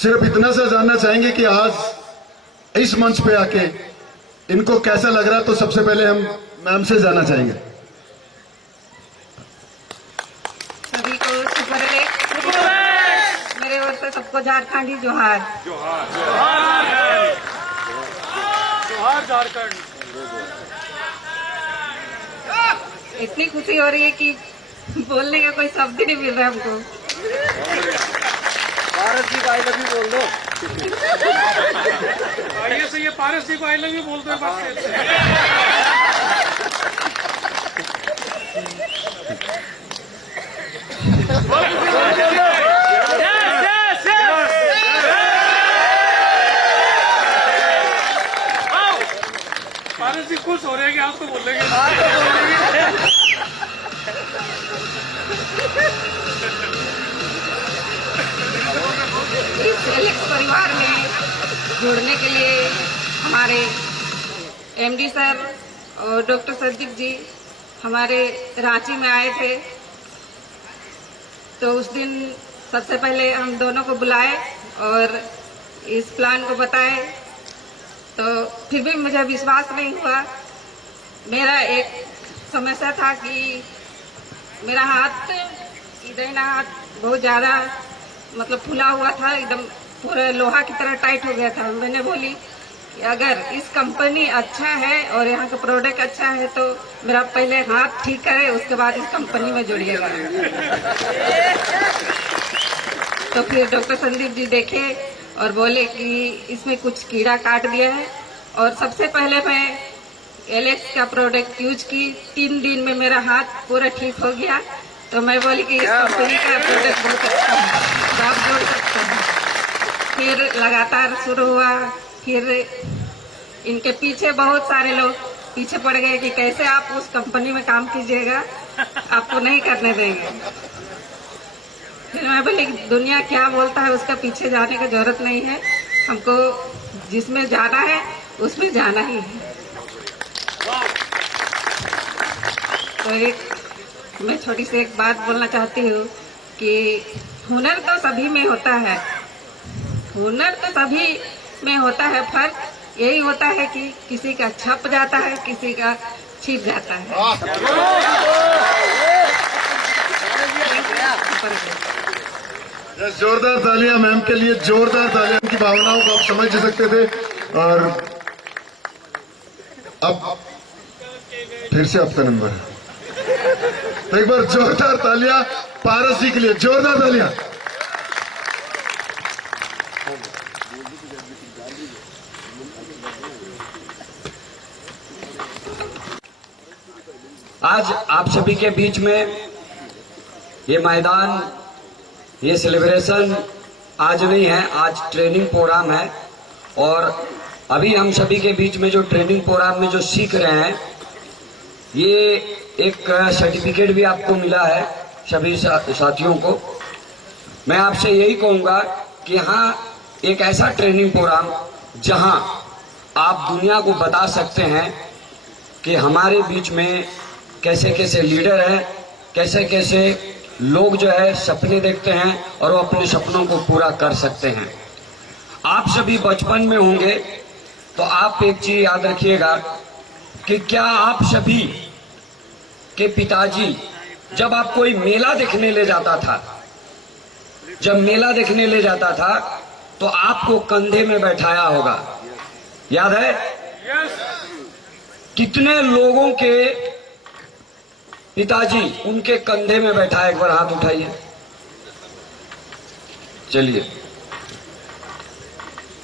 सिर्फ इतना सा जानना चाहेंगे कि आज इस मंच पे आके इनको कैसा लग रहा है, तो सबसे पहले हम मैम से जानना चाहेंगे। सभी को मेरे ओर से सबको झारखंडी जोहार। जोहार झारखंड। इतनी खुशी हो रही है कि बोलने का कोई शब्द ही नहीं मिल रहा हमको। पारस जी को आई लव यू बोल दो। आइए से ये पारस जी को आई लव यू बोल दो। पारस जी खुश हो रहे हैं कि आप तो बोलेंगे। इस एलेक्स परिवार में जुड़ने के लिए हमारे एमडी सर और डॉक्टर संदीप जी हमारे रांची में आए थे। तो उस दिन सबसे पहले हम दोनों को बुलाए और इस प्लान को बताए, तो फिर भी मुझे विश्वास नहीं हुआ। मेरा एक समस्या था कि मेरा हाथ दाहिना हाथ बहुत ज्यादा मतलब फूला हुआ था, एकदम पूरा लोहा की तरह टाइट हो गया था। मैंने बोली कि अगर इस कंपनी अच्छा है और यहाँ का प्रोडक्ट अच्छा है तो मेरा पहले हाथ ठीक करे, उसके बाद इस कंपनी में जुड़िएगा। तो फिर डॉक्टर संदीप जी देखे और बोले कि इसमें कुछ कीड़ा काट दिया है। और सबसे पहले मैं एलेक्स का प्रोडक्ट यूज की, 3 दिन में मेरा हाथ पूरा ठीक हो गया। तो मैं बोली कि इस कंपनी का प्रोडक्ट बहुत अच्छा है, तो आप जोड़ सकते हैं। फिर लगातार शुरू हुआ। फिर इनके पीछे बहुत सारे लोग पीछे पड़ गए कि कैसे आप उस कंपनी में काम कीजिएगा, आपको नहीं करने देंगे। फिर मैं बोली दुनिया क्या बोलता है उसका पीछे जाने की जरूरत नहीं है, हमको जिसमें जाना है उसमें जाना ही है। तो एक मैं छोटी सी एक बात बोलना चाहती हूँ कि हुनर तो सभी में होता है, हुनर तो सभी में होता है। फर्क यही होता है कि किसी का छप जाता है, किसी का छिप जाता है। जोरदार तालियां मैम के लिए, जोरदार तालियां। उनकी भावनाओं को आप समझ सकते थे। और अब फिर से आपका नंबर है, तो एक बार जोरदार तालियां पारस जी के लिए, जोरदार तालियां। आज आप सभी के बीच में ये मैदान, ये सेलिब्रेशन आज नहीं है, आज ट्रेनिंग प्रोग्राम है। और अभी हम सभी के बीच में जो ट्रेनिंग प्रोग्राम में जो सीख रहे हैं, ये एक सर्टिफिकेट भी आपको मिला है सभी साथियों को। मैं आपसे यही कहूंगा कि यहाँ एक ऐसा ट्रेनिंग प्रोग्राम जहां आप दुनिया को बता सकते हैं कि हमारे बीच में कैसे कैसे लीडर हैं, कैसे कैसे लोग जो है सपने देखते हैं और वो अपने सपनों को पूरा कर सकते हैं। आप सभी बचपन में होंगे तो आप एक चीज याद रखिएगा कि क्या आप सभी के पिताजी जब आप कोई मेला देखने ले जाता था, जब मेला देखने ले जाता था तो आपको कंधे में बैठाया होगा, याद है? कितने लोगों के पिताजी उनके कंधे में बैठा, एक बार हाथ उठाइए। चलिए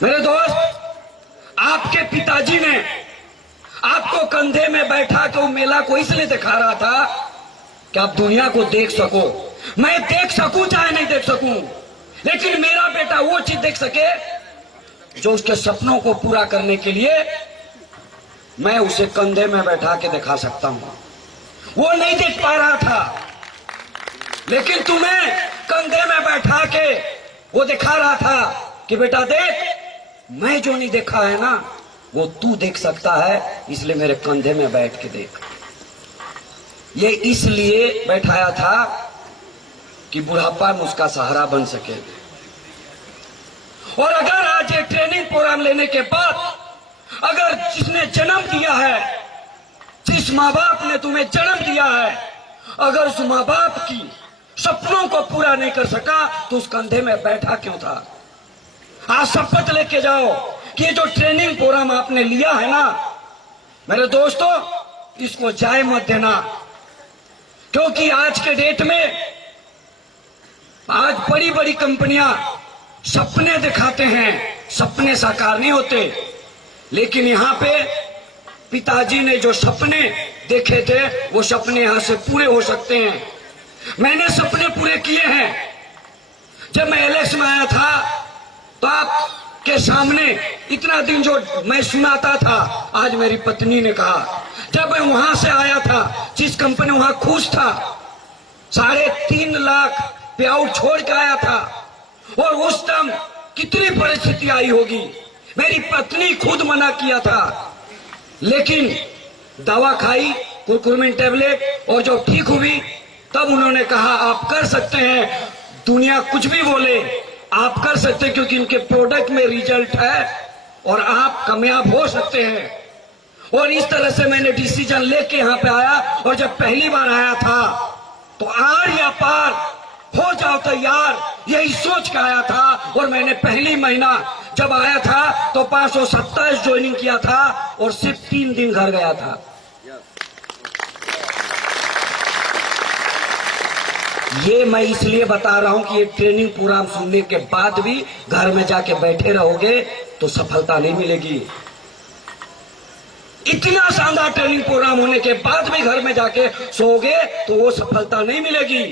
मेरे दोस्त, आपके पिताजी ने आपको कंधे में बैठा के वो मेला को इसलिए दिखा रहा था कि आप दुनिया को देख सको। मैं देख सकूं चाहे नहीं देख सकूं, लेकिन मेरा बेटा वो चीज देख सके जो उसके सपनों को पूरा करने के लिए मैं उसे कंधे में बैठा के दिखा सकता हूं। वो नहीं देख पा रहा था, लेकिन तुम्हें कंधे में बैठा के वो दिखा रहा था कि बेटा देख, मैं जो नहीं देखा है ना वो तू देख सकता है, इसलिए मेरे कंधे में बैठ के देख। ये इसलिए बैठाया था कि बुढ़ापा में उसका सहारा बन सके। और अगर आज ये ट्रेनिंग प्रोग्राम लेने के बाद अगर जिसने जन्म दिया है, जिस माँ बाप ने तुम्हें जन्म दिया है, अगर उस माँ बाप की सपनों को पूरा नहीं कर सका तो उस कंधे में बैठा क्यों था? आज शपथ लेके जाओ कि ये जो ट्रेनिंग प्रोग्राम आपने लिया है ना मेरे दोस्तों, इसको जाए मत देना। क्योंकि आज के डेट में आज बड़ी बड़ी कंपनियां सपने दिखाते हैं, सपने साकार नहीं होते। लेकिन यहाँ पे पिताजी ने जो सपने देखे थे वो सपने यहां से पूरे हो सकते हैं। मैंने सपने पूरे किए हैं। जब मैं एलएक्स में आया था तो आपके सामने इतना दिन जो मैं सुनाता था, आज मेरी पत्नी ने कहा जब मैं वहां से आया था, जिस कंपनी वहां खुश था, 3.5 लाख पे आउट छोड़ के आया था, और उस टाइम कितनी परिस्थिति आई होगी। मेरी पत्नी खुद मना किया था, लेकिन दवा खाई, कुरकुरमिन टैबलेट, और जब ठीक हुई तब उन्होंने कहा आप कर सकते हैं, दुनिया कुछ भी बोले आप कर सकते हैं, क्योंकि इनके प्रोडक्ट में रिजल्ट है और आप कामयाब हो सकते हैं। और इस तरह से मैंने डिसीजन लेके यहाँ पे आया। और जब पहली बार आया था तो आर या पार हो जाओ तैयार, यही सोच के आया था। और मैंने पहली महीना जब आया था तो 527 ज्वाइनिंग किया था और सिर्फ 3 दिन घर गया था। ये मैं इसलिए बता रहा हूं कि ये ट्रेनिंग प्रोग्राम सुनने के बाद भी घर में जाके बैठे रहोगे तो सफलता नहीं मिलेगी। इतना शानदार ट्रेनिंग प्रोग्राम होने के बाद भी घर में जाके सोओगे तो वो सफलता नहीं मिलेगी।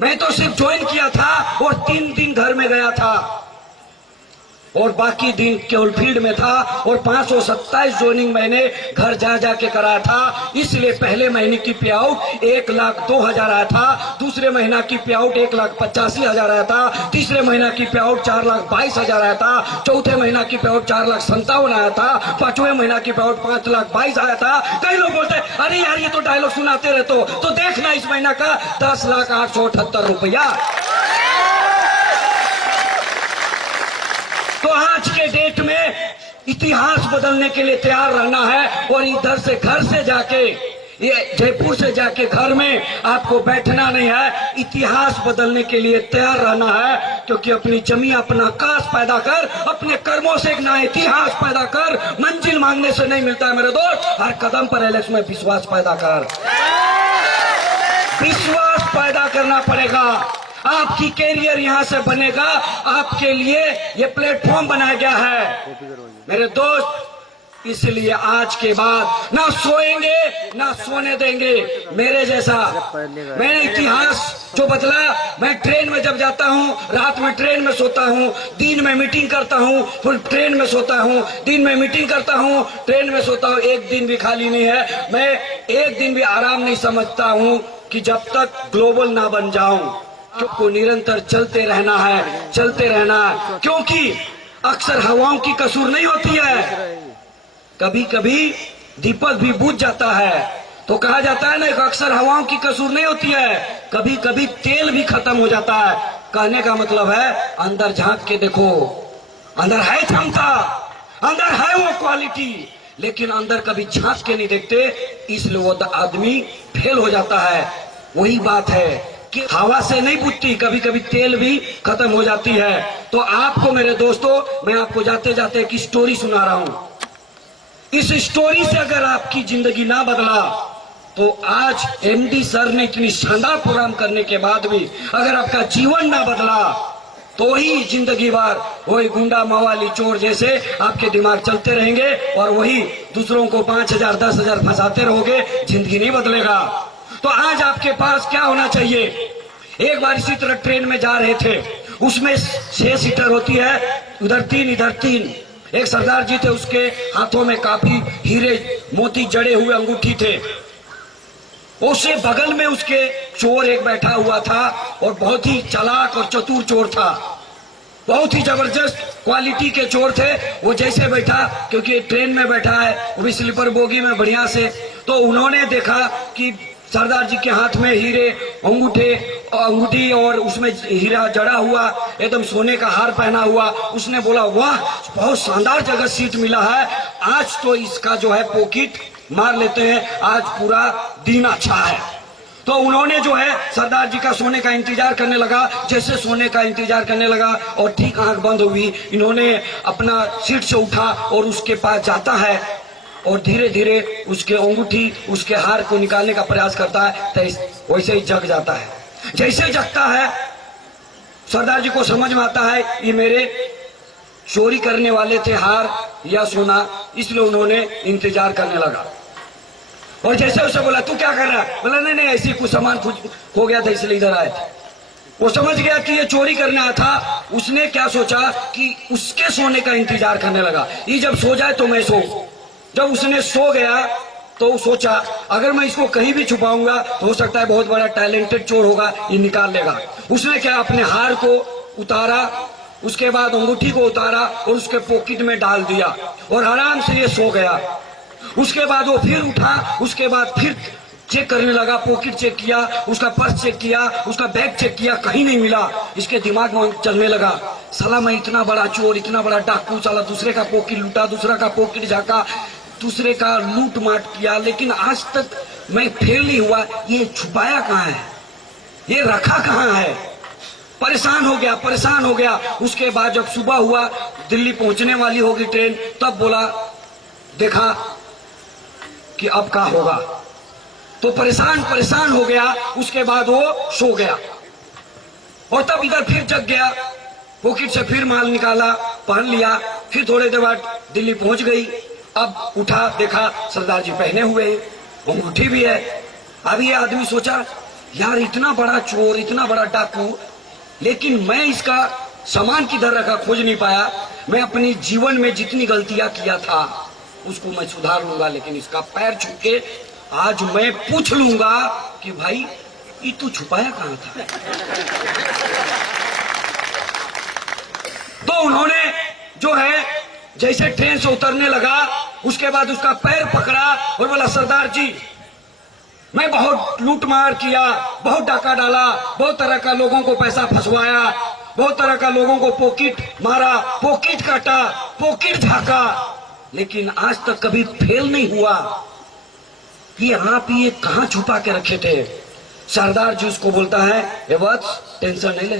मैं तो सिर्फ ज्वाइन किया था और 3 दिन घर में गया था और बाकी दिन केवल फील्ड में था। और 527 ज्वाइनिंग मैंने घर जा जाके कराया था। इसलिए पहले महीने की पे आउट 1,02,000 आया था, दूसरे महीना की पे आउट 1,85,000 आया था, तीसरे महीना की पे आउट 4,22,000 आया था, चौथे महीना की पे आउट 4,57,000 आया था, 5वें महीना की पे आउट 5,22,000 आया था। कई लोग बोलते हैं अरे यार ये तो डायलॉग सुनाते रहते हो, तो देखना इस महीना का 10,878 रुपया। तो आज के डेट में इतिहास बदलने के लिए तैयार रहना है। और इधर से घर से जाके, ये जयपुर से जाके घर में आपको बैठना नहीं है, इतिहास बदलने के लिए तैयार रहना है। क्योंकि अपनी जमी अपना आकाश पैदा कर, अपने कर्मों से एक नया इतिहास पैदा कर। मंजिल मांगने से नहीं मिलता है मेरे दोस्त, हर कदम पर एलेक्स में विश्वास पैदा कर, विश्वास पैदा करना पड़ेगा। आपकी कैरियर यहाँ से बनेगा, आपके लिए ये प्लेटफॉर्म बनाया गया है मेरे दोस्त। इसलिए आज के बाद ना सोएंगे ना सोने देंगे। मेरे जैसा मैंने इतिहास जो बदला, मैं ट्रेन में जब जाता हूँ, रात में ट्रेन में सोता हूँ, दिन में मीटिंग करता हूँ, फिर ट्रेन में सोता हूँ, दिन में मीटिंग करता हूँ, ट्रेन में सोता हूँ। एक दिन भी खाली नहीं है। मैं एक दिन भी आराम नहीं समझता हूँ कि जब तक ग्लोबल ना बन जाऊं। को निरंतर चलते रहना है, चलते रहना है। क्योंकि अक्सर हवाओं की कसूर नहीं होती है, कभी कभी दीपक भी बुझ जाता है। तो कहा जाता है ना कि अक्सर हवाओं की कसूर नहीं होती है, कभी कभी तेल भी खत्म हो जाता है। कहने का मतलब है अंदर झांक के देखो, अंदर है क्षमता, अंदर है वो क्वालिटी, लेकिन अंदर कभी झांक के नहीं देखते, इसलिए वो आदमी फेल हो जाता है। वही बात है कि हवा से नहीं बुझती, कभी कभी तेल भी खत्म हो जाती है। तो आपको मेरे दोस्तों, मैं आपको जाते जाते एक स्टोरी सुना रहा हूं। इस स्टोरी से अगर आपकी जिंदगी ना बदला तो आज एमडी सर ने इतनी शानदार प्रोग्राम करने के बाद भी अगर आपका जीवन ना बदला तो ही जिंदगी भर वही गुंडा मवाली चोर जैसे आपके दिमाग चलते रहेंगे और वही दूसरों को 5,000 10,000 फंसाते रहोगे, जिंदगी नहीं बदलेगा। तो आज आपके पास क्या होना चाहिए? एक बार इसी तरह ट्रेन में जा रहे थे, उसमें 6 सीटर होती है, उधर 3 इधर 3। एक सरदार जी थे, उसके हाथों में काफी हीरे मोती जड़े हुए अंगूठी थे। उससे बगल में उसके चोर एक बैठा हुआ था और बहुत ही चालाक और चतुर चोर था, बहुत ही जबरदस्त क्वालिटी के चोर थे। वो जैसे बैठा, क्योंकि ट्रेन में बैठा है वो भी स्लीपर बोगी में बढ़िया से, तो उन्होंने देखा कि सरदार जी के हाथ में हीरे अंगूठी और उसमें हीरा जड़ा हुआ, एकदम सोने का हार पहना हुआ। उसने बोला वाह, बहुत शानदार जगह सीट मिला है, आज तो इसका जो है पॉकेट मार लेते हैं, आज पूरा दिन अच्छा है। तो उन्होंने जो है सरदार जी का सोने का इंतजार करने लगा। जैसे सोने का इंतजार करने लगा और ठीक आंख बंद हुई, इन्होंने अपना सीट से उठा और उसके पास जाता है और धीरे धीरे उसके अंगूठी, उसके हार को निकालने का प्रयास करता है, तो वैसे ही जग जाता है। जैसे जगता है, सरदार जी को समझ में आता है ये मेरे चोरी करने वाले थे हार या सोना, इसलिए उन्होंने इंतजार करने लगा। और जैसे उसे बोला तू क्या कर रहा है, बोला नहीं नहीं ऐसे कुछ सामान खो गया था इसलिए इधर आए थे। वो समझ गया कि ये चोरी करने आया था। उसने क्या सोचा कि उसके सोने का इंतजार करने लगा, ये जब सो जाए तो मैं सो। जब उसने सो गया तो सोचा अगर मैं इसको कहीं भी छुपाऊंगा तो हो सकता है बहुत बड़ा टैलेंटेड चोर होगा, ये निकाल लेगा। उसने क्या अपने हार को उतारा, उसके बाद अंगूठी को उतारा और उसके पॉकेट में डाल दिया और आराम से ये सो गया। उसके बाद वो फिर उठा, उसके बाद फिर चेक करने लगा, पॉकेट चेक किया, उसका पर्स चेक किया, उसका बैग चेक किया, कहीं नहीं मिला। इसके दिमाग में चलने लगा साला मैं इतना बड़ा चोर, इतना बड़ा डाकू, साला दूसरे का पॉकेट लूटा, दूसरा का पॉकेट झाका, दूसरे का लूट माट किया, लेकिन आज तक मैं फेल नहीं हुआ। ये छुपाया कहाँ है, ये रखा कहाँ है? परेशान हो गया। उसके बाद जब सुबह हुआ, दिल्ली पहुंचने वाली होगी ट्रेन, तब बोला देखा कि अब क्या होगा, तो परेशान हो गया। उसके बाद वो सो गया और तब इधर फिर जग गया, पॉकेट से फिर माल निकाला, पहन लिया, फिर थोड़ी देर बाद दिल्ली पहुंच गई। अब उठा, देखा सरदार जी पहने हुए, अंगूठी भी है। अब ये आदमी सोचा यार इतना बड़ा चोर, इतना बड़ा डाकू, लेकिन मैं इसका सामान किधर रखा खोज नहीं पाया। मैं अपनी जीवन में जितनी गलतियां किया था उसको मैं सुधार लूंगा, लेकिन इसका पैर छू के आज मैं पूछ लूंगा कि भाई ये तू छुपाया कहां था। तो उन्होंने जो है जैसे ट्रेन से उतरने लगा, उसके बाद उसका पैर पकड़ा और बोला सरदार जी मैं बहुत लूटमार किया, बहुत डाका डाला, बहुत तरह का लोगों को पैसा फंसवाया, बहुत तरह का लोगों को पॉकेट मारा, पॉकेट काटा, पॉकेट झाका, लेकिन आज तक कभी फेल नहीं हुआ कि आप ये कहां छुपा के रखे थे। सरदार जी उसको बोलता है ये वत्स टेंशन नहीं ले,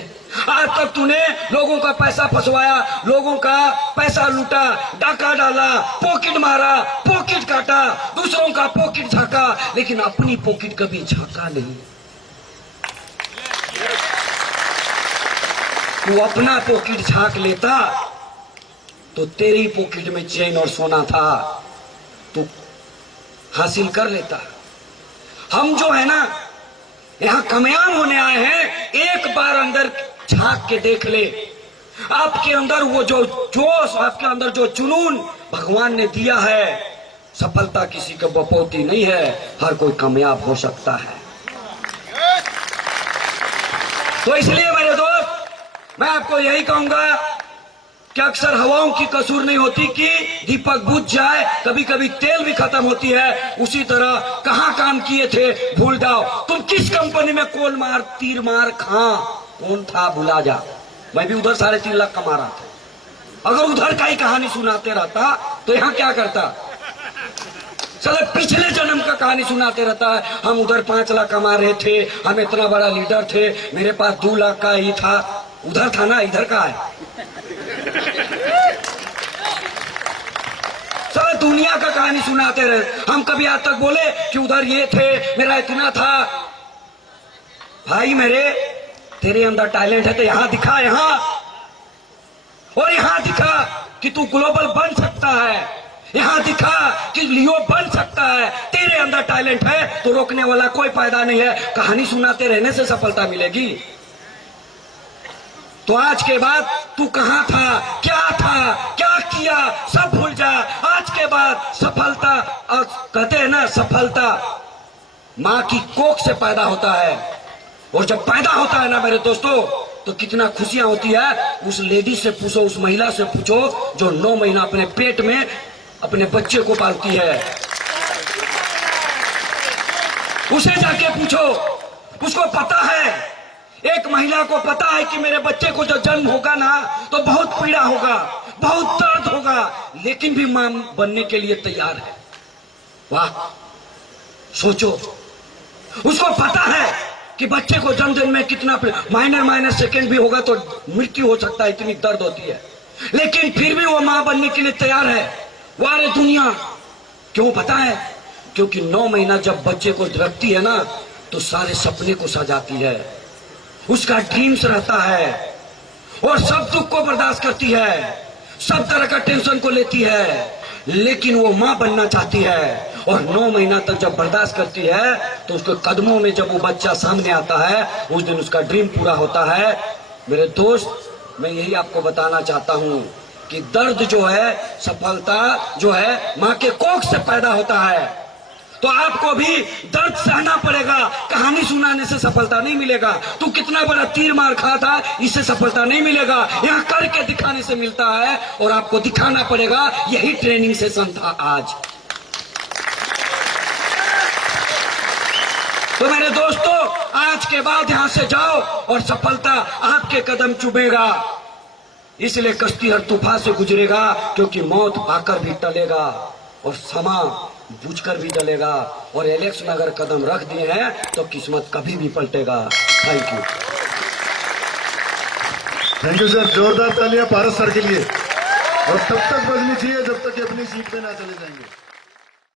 आज तक तूने लोगों का पैसा फंसवाया, लोगों का पैसा लूटा, डाका डाला, पॉकेट मारा, पॉकेट काटा, दूसरों का पॉकेट झाका, लेकिन अपनी पॉकेट कभी झाका नहीं। तू अपना पॉकेट झांक लेता तो तेरी पॉकेट में चेन और सोना था, तू हासिल कर लेता। हम जो है ना यहां कामयाब होने आए हैं, एक बार अंदर झांक के देख ले, आपके अंदर वो जो जोश, आपके अंदर जो जुनून भगवान ने दिया है, सफलता किसी को बपौती नहीं है, हर कोई कामयाब हो सकता है। तो इसलिए मेरे दोस्त मैं आपको यही कहूंगा कि अक्सर हवाओं की कसूर नहीं होती कि दीपक बुझ जाए, कभी कभी तेल भी खत्म होती है। उसी तरह कहां काम किए थे भूल जाओ, तुम किस कंपनी में कोल मार तीर मार कहां कौन था भुला जा। मैं भी उधर 3.5 लाख कमा रहा था, अगर उधर का ही कहानी सुनाते रहता तो यहां क्या करता। चलो पिछले जन्म का कहानी सुनाते रहता है, हम उधर 5 लाख कमा रहे थे, हम इतना बड़ा लीडर थे, मेरे पास 2 लाख का ही था, उधर था ना, इधर का है। सब दुनिया का कहानी सुनाते रहे, हम कभी आज तक बोले कि उधर ये थे, मेरा इतना था। भाई मेरे, तेरे अंदर टैलेंट है तो यहां दिखा, यहां और यहां दिखा कि तू ग्लोबल बन सकता है, यहां दिखा कि लियो बन सकता है। तेरे अंदर टैलेंट है तो रोकने वाला कोई फायदा नहीं है। कहानी सुनाते रहने से सफलता मिलेगी। तो आज के बाद तू कहां था, क्या किया, सब भूल जा। आज के बाद सफलता, कहते हैं ना सफलता मां की कोख से पैदा होता है, और जब पैदा होता है ना मेरे दोस्तों तो कितना खुशियां होती है। उस लेडी से पूछो, उस महिला से पूछो जो 9 महीना अपने पेट में अपने बच्चे को पालती है। उसे जाके पूछो, उसको पता है, एक महिला को पता है कि मेरे बच्चे को जो जन्म होगा ना तो बहुत पीड़ा होगा, बहुत दर्द होगा, लेकिन भी मां बनने के लिए तैयार है। वाह, सोचो, उसको पता है कि बच्चे को जन्म देने में कितना माइनर सेकंड भी होगा तो मृत्यु हो सकता है, इतनी दर्द होती है, लेकिन फिर भी वो मां बनने के लिए तैयार है। वाह रे दुनिया, क्यों पता है? क्योंकि 9 महीना जब बच्चे को रखती है ना तो सारे सपने को सजाती है, उसका ड्रीम्स रहता है और सब दुख को बर्दाश्त करती है, सब तरह का टेंशन को लेती है, लेकिन वो मां बनना चाहती है। और 9 महीना तक जब बर्दाश्त करती है तो उसके कदमों में जब वो बच्चा सामने आता है उस दिन उसका ड्रीम पूरा होता है। मेरे दोस्त, मैं यही आपको बताना चाहता हूं कि दर्द जो है, सफलता जो है मां के कोख से पैदा होता है। तो आपको भी दर्द सहना पड़ेगा, कहानी सुनाने से सफलता नहीं मिलेगा। तू कितना बड़ा तीर मार खा था, इससे सफलता नहीं मिलेगा, यहाँ करके दिखाने से मिलता है और आपको दिखाना पड़ेगा। यही ट्रेनिंग सेशन था आज। तो मेरे दोस्तों, आज के बाद यहां से जाओ और सफलता आपके कदम चुभेगा। इसलिए कश्ती हर तूफान से गुजरेगा, क्योंकि मौत आकर भी टलेगा और समा बूझकर भी डलेगा। और एलेक्स में अगर कदम रख दिए हैं तो किस्मत कभी भी पलटेगा। Thank you. Thank you sir, जोरदार तालियां पारस सर के लिए। और तब तक बजनी चाहिए जब तक ये अपनी सीट पे ना चले जाएंगे।